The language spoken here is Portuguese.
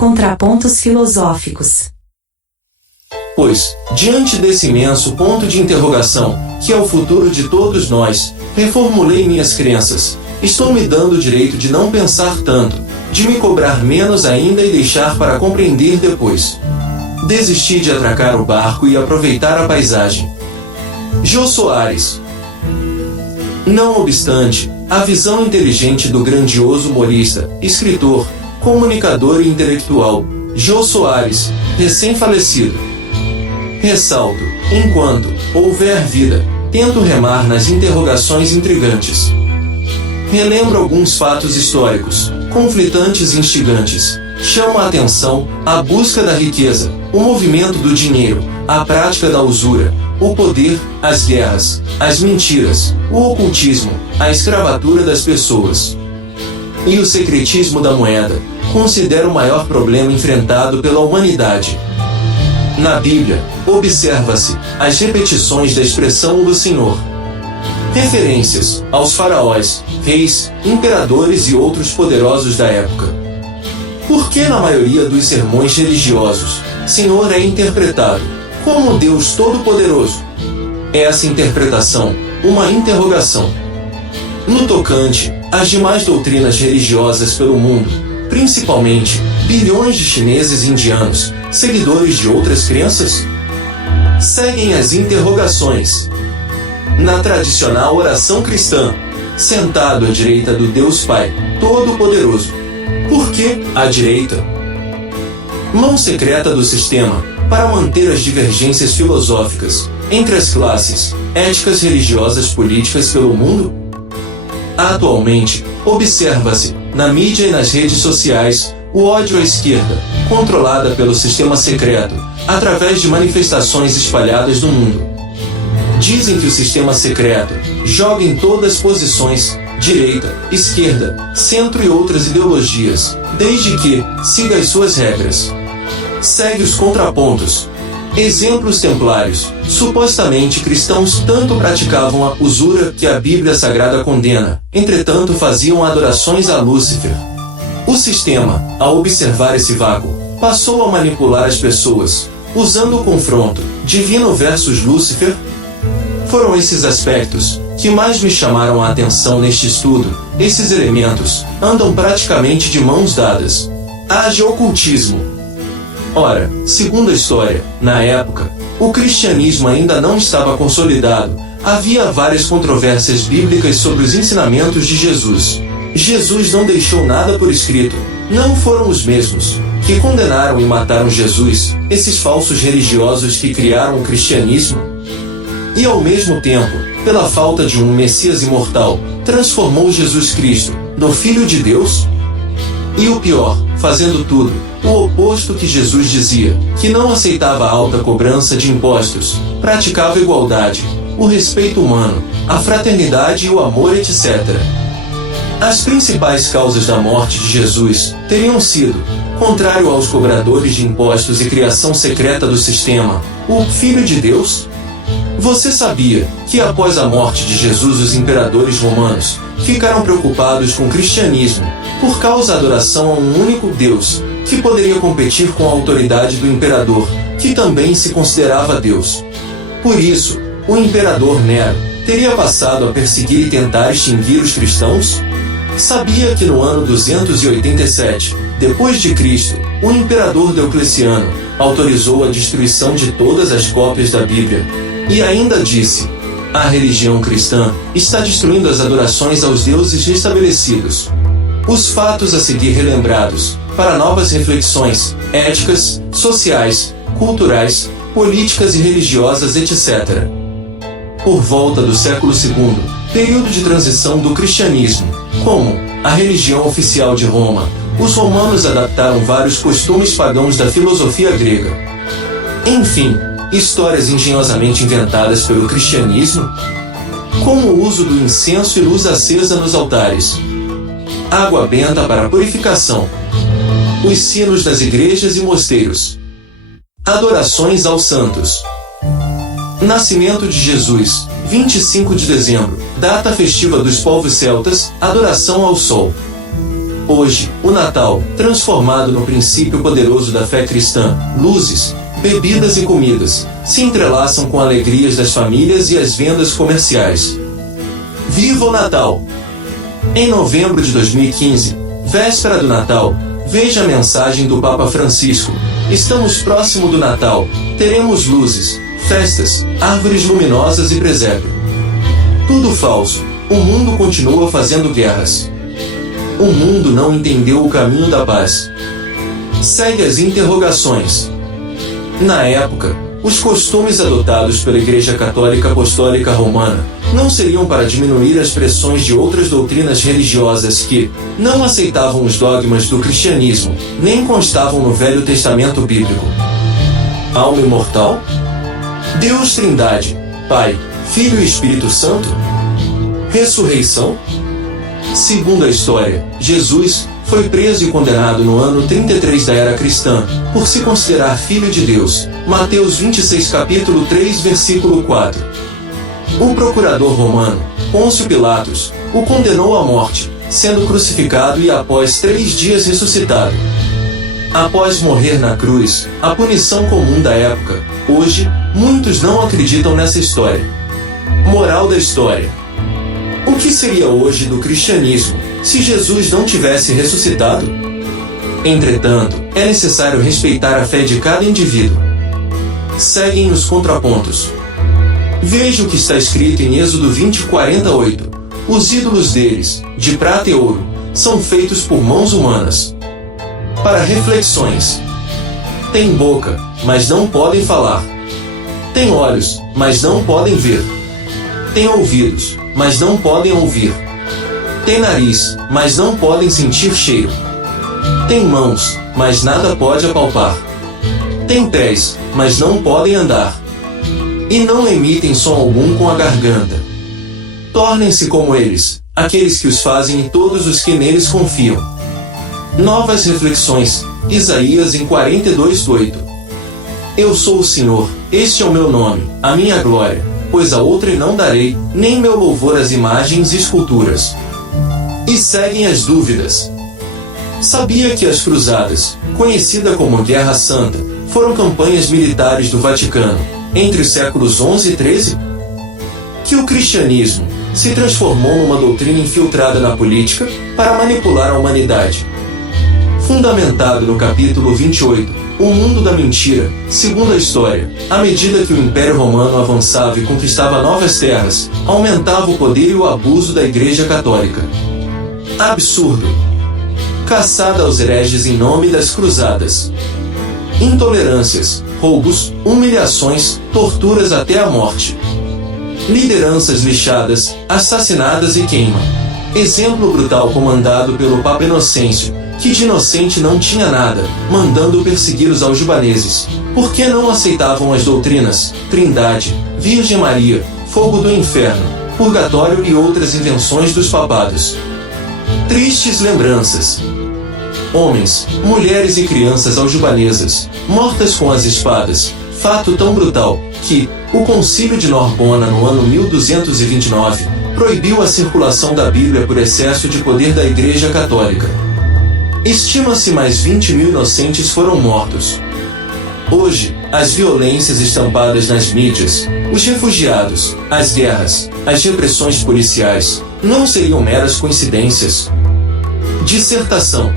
Contrapontos filosóficos. Pois, diante desse imenso ponto de interrogação, que é o futuro de todos nós, reformulei minhas crenças. Estou me dando o direito de não pensar tanto, de me cobrar menos ainda e deixar para compreender depois. Desisti de atracar o barco e aproveitar a paisagem. Jô Soares. Não obstante, a visão inteligente do grandioso humorista, escritor, comunicador e intelectual, Jô Soares, recém-falecido. Ressalto, enquanto houver vida, tento remar nas interrogações intrigantes. Relembro alguns fatos históricos, conflitantes e instigantes. Chamo a atenção a busca da riqueza, o movimento do dinheiro, a prática da usura, o poder, as guerras, as mentiras, o ocultismo, a escravatura das pessoas. E o secretismo da moeda, considero o maior problema enfrentado pela humanidade. Na Bíblia, observa-se as repetições da expressão do Senhor. Referências aos faraós, reis, imperadores e outros poderosos da época. Por que na maioria dos sermões religiosos, Senhor é interpretado como Deus Todo-Poderoso? Essa interpretação, uma interrogação. No tocante às demais doutrinas religiosas pelo mundo, principalmente bilhões de chineses e indianos, seguidores de outras crenças, seguem as interrogações. Na tradicional oração cristã, sentado à direita do Deus Pai Todo-Poderoso. Por que à direita? Mão secreta do sistema, para manter as divergências filosóficas entre as classes, éticas religiosas políticas pelo mundo? Atualmente, observa-se, na mídia e nas redes sociais, o ódio à esquerda, controlada pelo sistema secreto, através de manifestações espalhadas no mundo. Dizem que o sistema secreto joga em todas as posições, direita, esquerda, centro e outras ideologias, desde que siga as suas regras. Segue os contrapontos. Exemplos templários, supostamente cristãos, tanto praticavam a usura que a Bíblia Sagrada condena, entretanto faziam adorações a Lúcifer. O sistema, ao observar esse vácuo, passou a manipular as pessoas, usando o confronto divino versus Lúcifer. Foram esses aspectos que mais me chamaram a atenção neste estudo. Esses elementos andam praticamente de mãos dadas. Haja ocultismo. Ora, segundo a história, na época, o cristianismo ainda não estava consolidado. Havia várias controvérsias bíblicas sobre os ensinamentos de Jesus. Jesus não deixou nada por escrito. Não foram os mesmos que condenaram e mataram Jesus, esses falsos religiosos que criaram o cristianismo. E ao mesmo tempo, pela falta de um Messias imortal, transformou Jesus Cristo no Filho de Deus? E o pior, fazendo tudo, o oposto que Jesus dizia, que não aceitava a alta cobrança de impostos, praticava a igualdade, o respeito humano, a fraternidade e o amor, etc. As principais causas da morte de Jesus teriam sido, contrário aos cobradores de impostos e criação secreta do sistema, o Filho de Deus? Você sabia que após a morte de Jesus os imperadores romanos ficaram preocupados com o cristianismo por causa da adoração a um único Deus, que poderia competir com a autoridade do imperador, que também se considerava Deus? Por isso, o imperador Nero teria passado a perseguir e tentar extinguir os cristãos? Sabia que no ano 287, depois de Cristo, o imperador Diocleciano autorizou a destruição de todas as cópias da Bíblia? E ainda disse: a religião cristã está destruindo as adorações aos deuses restabelecidos. Os fatos a seguir relembrados, para novas reflexões, éticas, sociais, culturais, políticas e religiosas, etc. Por volta do século II, período de transição do cristianismo, como a religião oficial de Roma, os romanos adaptaram vários costumes pagãos da filosofia grega. Enfim, histórias engenhosamente inventadas pelo cristianismo, como o uso do incenso e luz acesa nos altares, água benta para purificação, os sinos das igrejas e mosteiros, adorações aos santos. Nascimento de Jesus, 25 de dezembro, data festiva dos povos celtas, adoração ao sol. Hoje, o Natal, transformado no princípio poderoso da fé cristã, luzes, bebidas e comidas, se entrelaçam com alegrias das famílias e as vendas comerciais. Viva o Natal! Em novembro de 2015, véspera do Natal, veja a mensagem do Papa Francisco. Estamos próximo do Natal, teremos luzes, festas, árvores luminosas e presépio. Tudo falso, o mundo continua fazendo guerras. O mundo não entendeu o caminho da paz. Segue as interrogações. Na época, os costumes adotados pela Igreja Católica Apostólica Romana não seriam para diminuir as pressões de outras doutrinas religiosas que não aceitavam os dogmas do cristianismo, nem constavam no Velho Testamento bíblico. Alma imortal? Deus Trindade, Pai, Filho e Espírito Santo? Ressurreição? Segundo a história, Jesus foi preso e condenado no ano 33 da era cristã, por se considerar Filho de Deus. Mateus 26 capítulo 3 versículo 4. O procurador romano, Pôncio Pilatos, o condenou à morte, sendo crucificado e após 3 dias ressuscitado. Após morrer na cruz, a punição comum da época, hoje, muitos não acreditam nessa história. Moral da história: o que seria hoje do cristianismo se Jesus não tivesse ressuscitado? Entretanto, é necessário respeitar a fé de cada indivíduo. Seguem os contrapontos. Veja o que está escrito em Êxodo 20:48. Os ídolos deles, de prata e ouro, são feitos por mãos humanas. Para reflexões: têm boca, mas não podem falar. Têm olhos, mas não podem ver. Têm ouvidos, mas não podem ouvir. Têm nariz, mas não podem sentir cheiro. Têm mãos, mas nada pode apalpar. Têm pés, mas não podem andar. E não emitem som algum com a garganta. Tornem-se como eles, aqueles que os fazem e todos os que neles confiam. Novas reflexões, Isaías em 42:8. Eu sou o Senhor, este é o meu nome, a minha glória, pois a outrem não darei, nem meu louvor às imagens e esculturas. E seguem as dúvidas. Sabia que as Cruzadas, conhecida como Guerra Santa, foram campanhas militares do Vaticano, entre os séculos XI e XIII? Que o cristianismo se transformou numa doutrina infiltrada na política para manipular a humanidade. Fundamentado no capítulo 28, o mundo da mentira, segundo a história, à medida que o Império Romano avançava e conquistava novas terras, aumentava o poder e o abuso da Igreja Católica. Absurdo. Caçada aos hereges em nome das Cruzadas. Intolerâncias, roubos, humilhações, torturas até a morte. Lideranças lixadas, assassinadas e queima. Exemplo brutal comandado pelo Papa Inocêncio, que de inocente não tinha nada, mandando perseguir os algibaneses, porque não aceitavam as doutrinas, Trindade, Virgem Maria, fogo do inferno, purgatório e outras invenções dos papados. Tristes lembranças. Homens, mulheres e crianças algibanesas, mortas com as espadas, fato tão brutal, que o Concílio de Narbona no ano 1229, proibiu a circulação da Bíblia por excesso de poder da Igreja Católica. Estima-se mais 20.000 inocentes foram mortos. Hoje, as violências estampadas nas mídias, os refugiados, as guerras, as repressões policiais, não seriam meras coincidências. Dissertação.